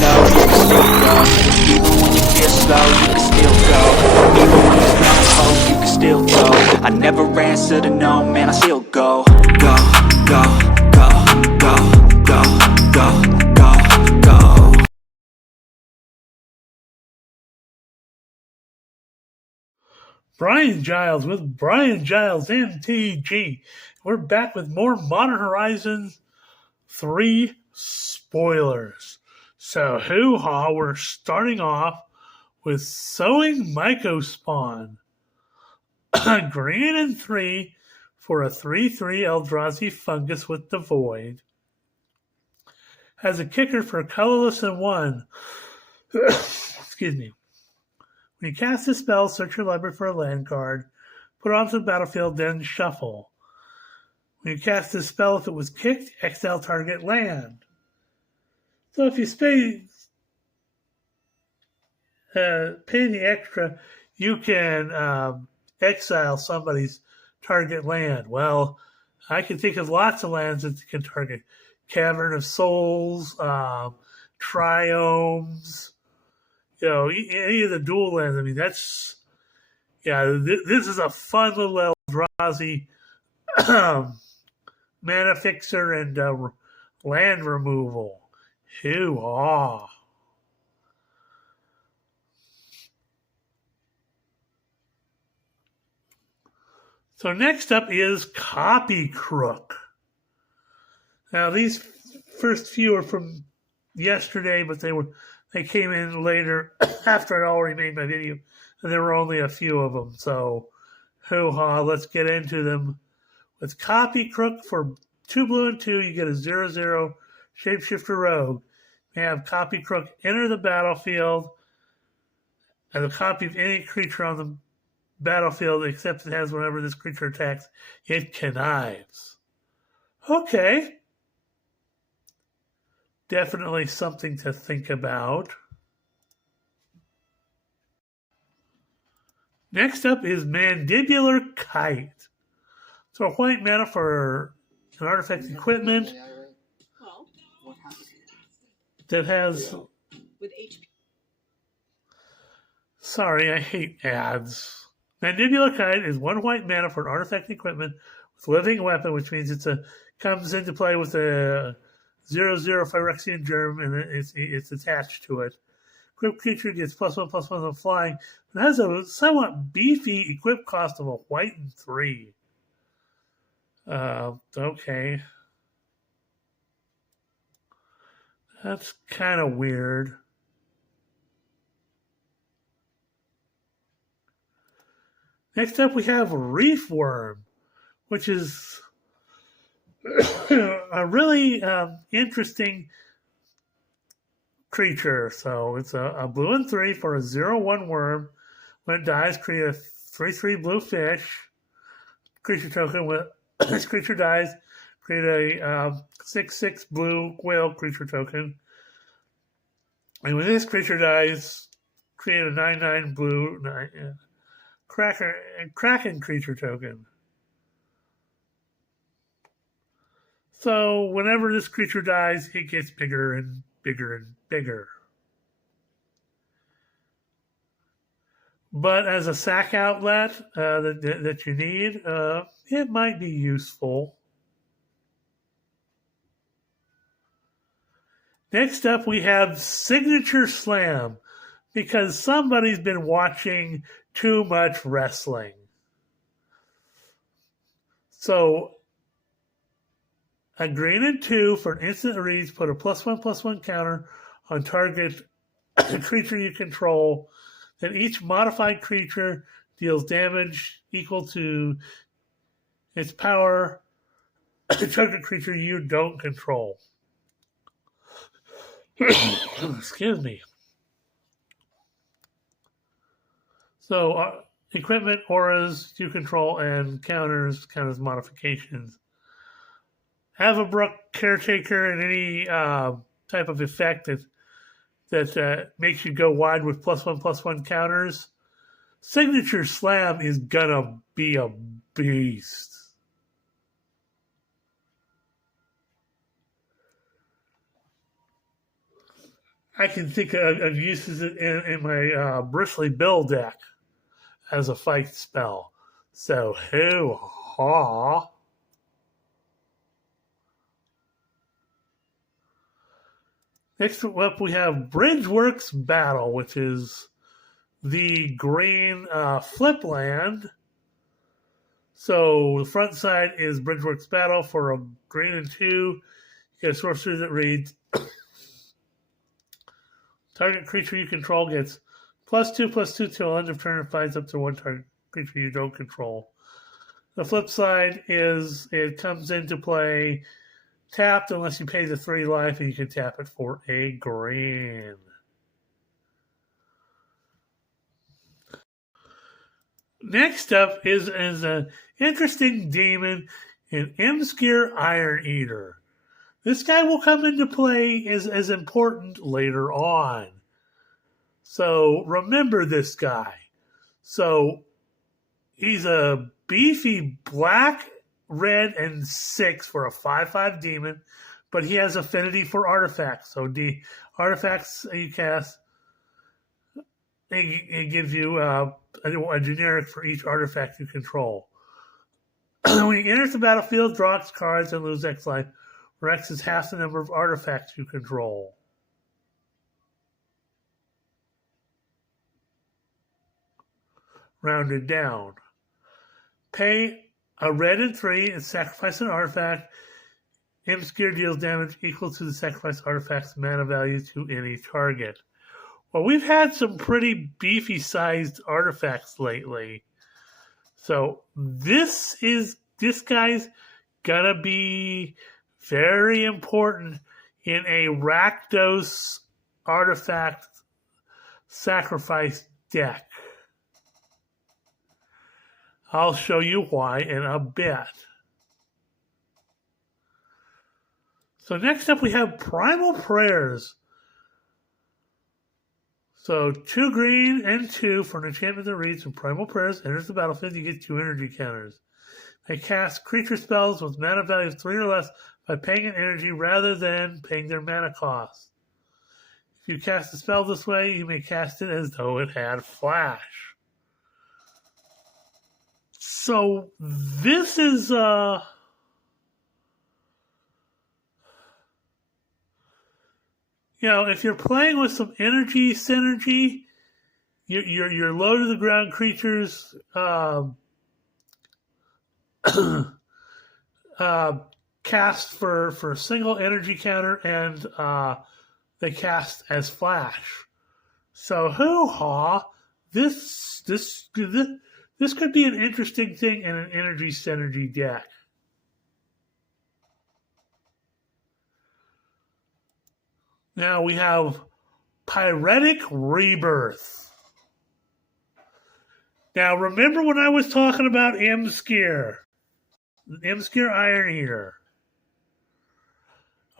low, you can still go. Even when you feel slow, you can still go. Even when there's no hope, you can still go. I never answer to no, man, I still go. Go, go, go, go, go, go, go, go. Brian Giles with Brian Giles MTG. We're back with more Modern Horizons 3 spoilers. So, hoo-ha, we're starting off with Sowing Mycospawn. Green and 3 for a 3/3 Eldrazi fungus with the Void. Has a kicker for colorless and 1. Excuse me. When you cast a spell, search your library for a land card, put it onto the battlefield, then shuffle. When you cast this spell, if it was kicked, exile target land. So if you pay the extra, you can exile somebody's target land. Well, I can think of lots of lands that can target. Cavern of Souls, Triomes, any of the dual lands. I mean, this is a fun little Eldrazi mana fixer and land removal. Hoo-ah. So next up is Copy Crook. Now these first few are from yesterday, but they came in later after I'd already made my video, and there were only a few of them. So, hoo-ha, let's get into them. With Copy Crook for 2 blue and 2, you get a 0/0 Shapeshifter Rogue. You have Copy Crook enter the battlefield, and a copy of any creature on the battlefield, except it has whenever this creature attacks, it connives. Okay. Definitely something to think about. Next up is Mandibular Kite. So a white mana for an artifact equipment that has... With HP. Sorry, I hate ads. Mandibular Kite is 1 white mana for an artifact equipment with living weapon, which means comes into play with a 0/0 Phyrexian Germ, and it's attached to it. Equipped creature gets +1/+1 on flying. It has a somewhat beefy equip cost of a white and 3. Okay. That's kind of weird. Next up, we have Reef Worm, which is a really interesting creature. So it's a blue and 3 for a 0/1 worm. When it dies, create a 3/3 blue fish creature token. When this creature dies, create a 6/6 blue whale creature token. And when this creature dies, create a 9/9 blue Kraken creature token. So whenever this creature dies, it gets bigger and bigger and bigger. But as a sack outlet that you need, it might be useful. Next up, we have Signature Slam, because somebody's been watching too much wrestling. So, a green and 2 for an instant reads, put a +1/+1 counter on target creature you control. Then each modified creature deals damage equal to its power to target creature you don't control. Excuse me. So, equipment, auras you control, and counters count as modifications. Avabrook, Caretaker, and any type of effect that makes you go wide with +1/+1 counters. Signature Slam is gonna be a beast. I can think of uses it in my Bristly Bill deck as a fight spell. So, hoo-ha. Next up, we have Bridgeworks Battle, which is the green flip land. So the front side is Bridgeworks Battle for a green and 2. You get a sorcery that reads target creature you control gets +2/+2 till end of turn and finds up to one target creature you don't control. The flip side is it comes into play tapped unless you pay the 3 life, and you can tap it for a green. Next up is an interesting demon, an Imskir Iron Eater. This guy will come into play as important later on. So remember this guy. So he's a beefy black, red, and 6 for a 5/5 demon, but he has affinity for artifacts. So the artifacts you cast, it gives you a generic for each artifact you control. When he enters the battlefield, draw X cards and lose X life, where X is half the number of artifacts you control. Rounded down. Pay a red and 3 and sacrifice an artifact. Imskir deals damage equal to the sacrificed artifact's mana value to any target. Well, we've had some pretty beefy sized artifacts lately. So this guy's gonna be very important in a Rakdos artifact sacrifice deck. I'll show you why in a bit. So next up we have Primal Prayers. So 2 green and 2 for an enchantment that reads when Primal Prayers enters the battlefield, you get 2 energy counters. They cast creature spells with mana value of 3 or less by paying an energy rather than paying their mana cost. If you cast a spell this way, you may cast it as though it had flash. So this is if you're playing with some energy synergy, your low to the ground creatures cast for a single energy counter, and they cast as flash. So hoo-ha! This could be an interesting thing in an energy synergy deck. Now we have Pyretic Rebirth. Now remember when I was talking about Imskir Iron Eater.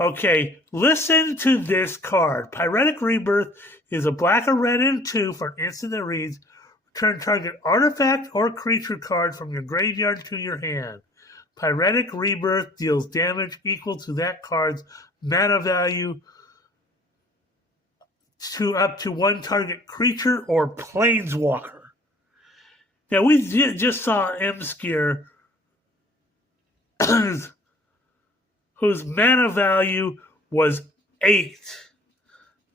Okay, listen to this card. Pyretic Rebirth is a black or red and 2 for an instant that reads, return target artifact or creature card from your graveyard to your hand. Pyretic Rebirth deals damage equal to that card's mana value to up to 1 target creature or planeswalker. Now, we just saw Imskir, whose mana value was 8.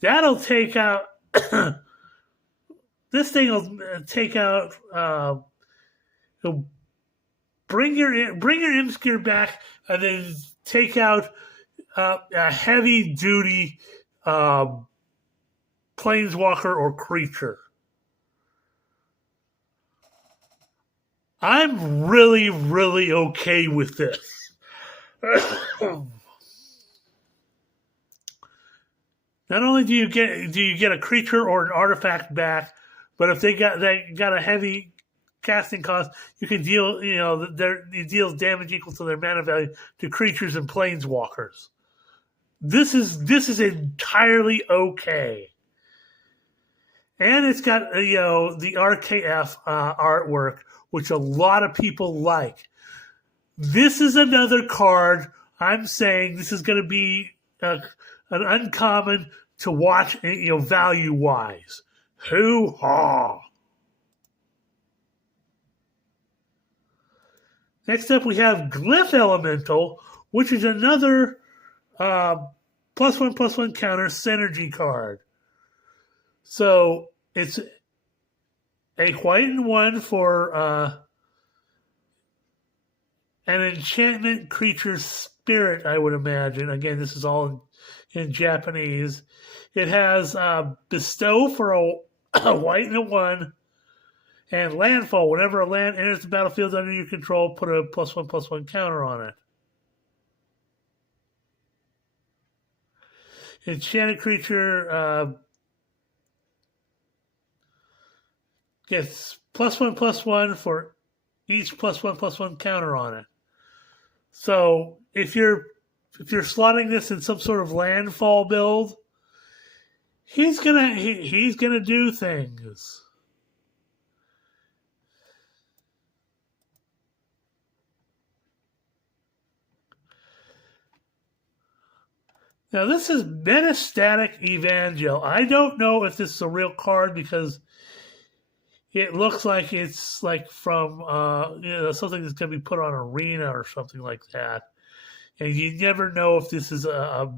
That'll take out... this thing will take out... it'll bring your Imskir back and then take out a heavy-duty planeswalker or creature. I'm really, really okay with this. Not only do you get a creature or an artifact back, but if they got a heavy casting cost, you can deal it deals damage equal to their mana value to creatures and planeswalkers. This is entirely okay. And it's got the RKF artwork, which a lot of people like. This is another card. I'm saying this is going to be an uncommon to watch, value wise. Hoo-ha! Next up, we have Glyph Elemental, which is another +1/+1 counter synergy card. So it's a white and 1 for an enchantment creature spirit, I would imagine. Again, this is all in Japanese. It has Bestow for a white and a 1. And Landfall, whenever a land enters the battlefield under your control, put a +1/+1 counter on it. Enchanted creature gets +1/+1 for each +1/+1 counter on it. So if you're slotting this in some sort of landfall build, he's gonna do things. Now, this is Metastatic Evangel. I don't know if this is a real card because it looks like it's like from something that's going to be put on Arena or something like that. And you never know if this is a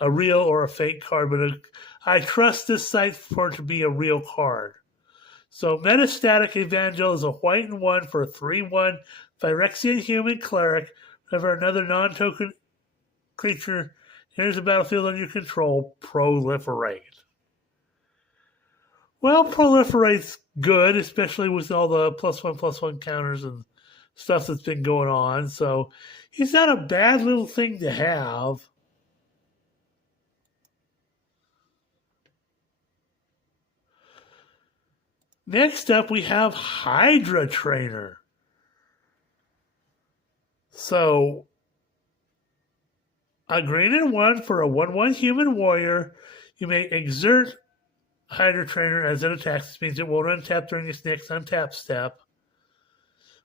real or a fake card, but I trust this site for it to be a real card. So, Metastatic Evangel is a white and 1 for a 3/1 Phyrexian Human Cleric. Whenever another non-token creature enters the battlefield under your control, proliferate. Well, proliferate's good, especially with all the +1/+1 counters and stuff that's been going on. So he's not a bad little thing to have. Next up, we have Hydra Trainer. So a green and 1 for a 1/1 human warrior. You may exert Hydra Trainer as it attacks. This means it won't untap during its next untap step.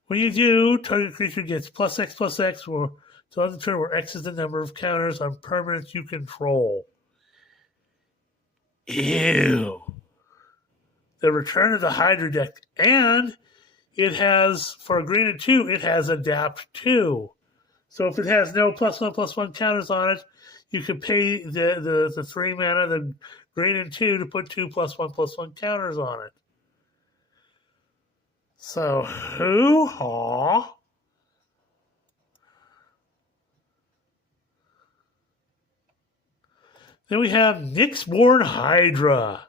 When you do, target creature gets +X/+X or to other turn where X is the number of counters on permanents you control. Ew. The return of the Hydra deck. And it has, for a green and 2, it has Adapt 2. So if it has no +1/+1 counters on it, you can pay the 3 mana, the green and 2, to put 2 +1/+1 counters on it. So, hoo-ha. Then we have Nyxborn Hydra.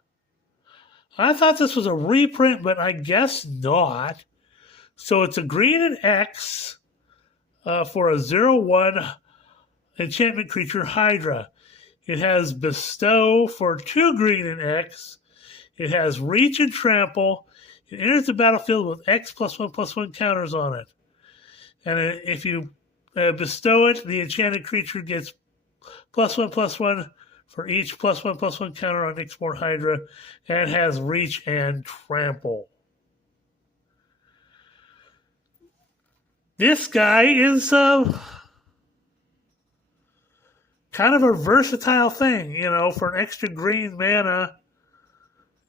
I thought this was a reprint, but I guess not. So it's a green and X for a 0/1 enchantment creature Hydra. It has Bestow for 2 green and X. It has Reach and Trample. It enters the battlefield with X +1/+1 counters on it. And if you bestow it, the enchanted creature gets +1/+1 for each +1/+1 counter on Nyxborn Hydra, and has Reach and Trample. This guy is kind of a versatile thing, for an extra green mana.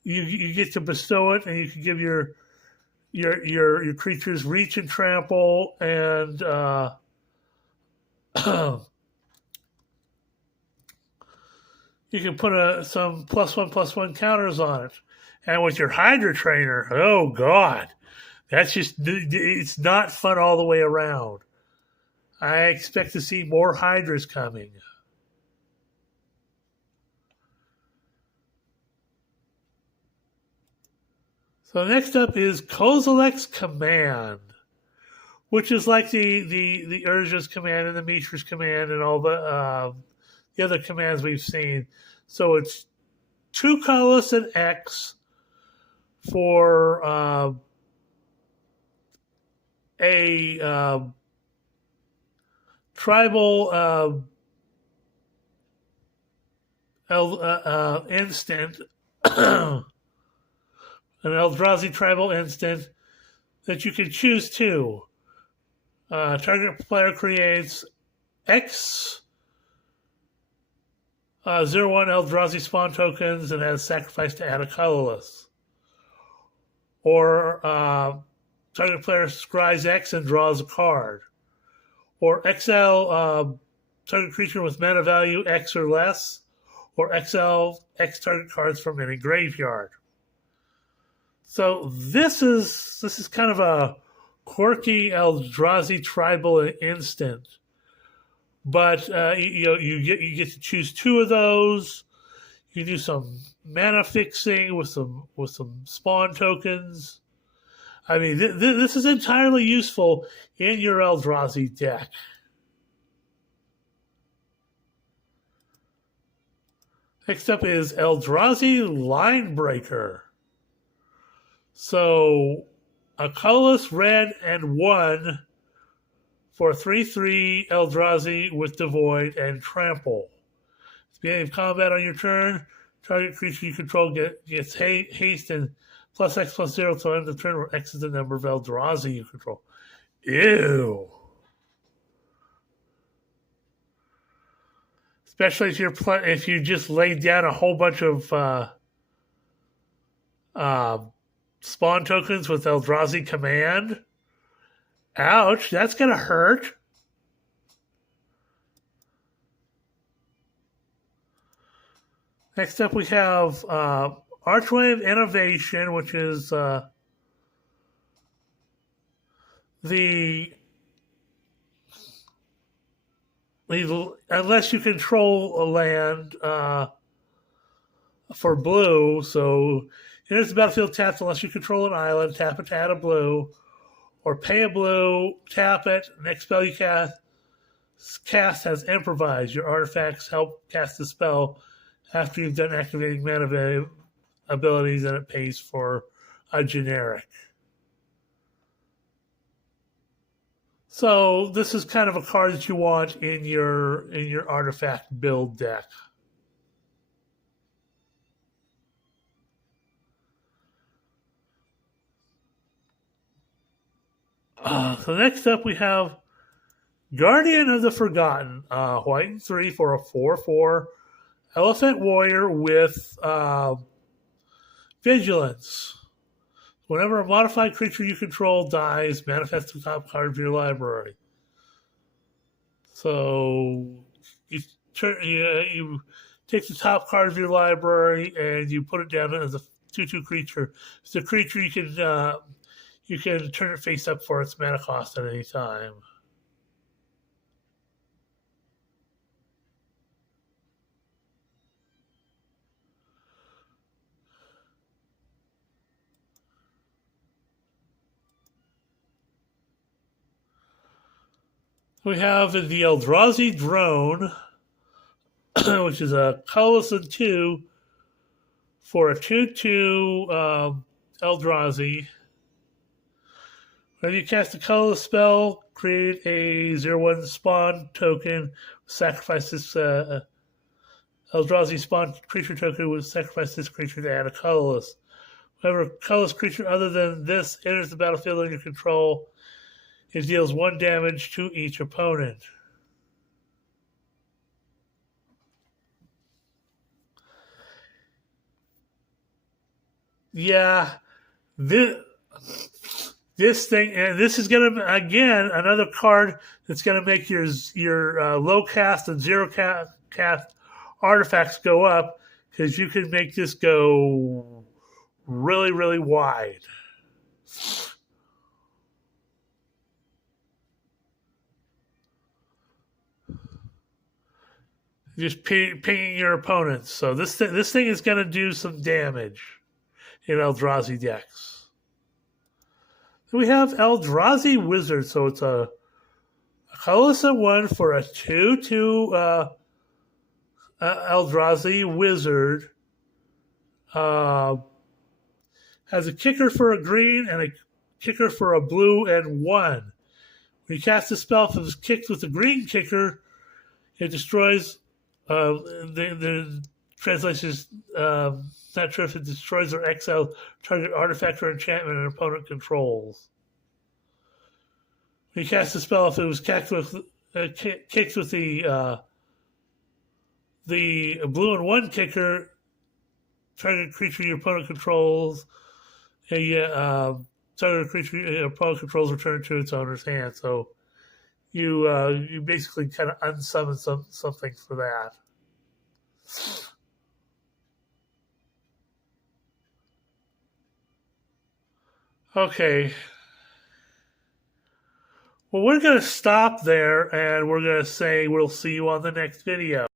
You get to bestow it, and you can give your creatures Reach and Trample, and you can put some +1/+1 counters on it. And with your Hydra Trainer, oh god, it's not fun all the way around. I expect to see more Hydras coming. So next up is Kozilek's Command, which is like the Urza's Command and the Mishra's Command and all the other commands we've seen. So it's 2 colorless and X for a tribal instant, an Eldrazi tribal instant that you can choose to. Target player creates X 0/1 Eldrazi spawn tokens and has sacrifice to add a colorless. Or target player scries X and draws a card. Or exile target creature with mana value X or less. Or exile X target cards from any graveyard. So this is kind of a quirky Eldrazi tribal instant. But you get to choose 2 of those. You do some mana fixing with some spawn tokens. I mean, this is entirely useful in your Eldrazi deck. Next up is Eldrazi Linebreaker. So, a colorless red and 1 for 3/3 Eldrazi with Devoid and Trample. At the beginning of combat on your turn, target creature you control gets haste and +X/+0 till end of turn, where X is the number of Eldrazi you control. Ew. Especially if you just laid down a whole bunch of spawn tokens with Eldrazi Command. Ouch, that's going to hurt. Next up we have Archwave Innovation, which is unless you control a land for blue, so enters the battlefield tapped unless you control an island, tap it to add a blue, or pay a blue, tap it, next spell you cast has Improvise. Your artifacts help cast the spell after you've done activating mana abilities, and it pays for a generic. So this is kind of a card that you want in your artifact build deck. So next up we have Guardian of the Forgotten, white and 3 for a 4/4 Elephant Warrior with Vigilance. Whenever a modified creature you control dies, manifest the top card of your library. So you take the top card of your library and you put it down as a 2/2 creature. It's a creature you can turn it face up for its mana cost at any time. We have the Eldrazi Drone, which is a colorless and 2 for a 2/2 Eldrazi. When you cast a colorless spell, create a 0/1 spawn token, sacrifice this Eldrazi spawn creature token, would sacrifice this creature to add a colorless. Whenever a colorless creature other than this enters the battlefield under your control, it deals 1 damage to each opponent. Yeah, this thing, and this is going to, again, another card that's going to make your low cast and 0 cast artifacts go up, because you can make this go really, really wide. Just pinging your opponents. So this thing is going to do some damage in Eldrazi decks. Then we have Eldrazi Wizard. So it's a colorless at 1 for a 2/2 Eldrazi Wizard. Has a kicker for a green and a kicker for a blue and 1. When you cast a spell, if it's kicked with a green kicker, it destroys. The translation is not sure if it destroys or exiles target artifact or enchantment an opponent controls. When you cast a spell, if it was kicked with the the blue and one kicker, target creature your opponent controls, target creature your opponent controls return to its owner's hand. So you basically kind of unsummon something for that. Okay. Well, we're going to stop there, and we're going to say we'll see you on the next video.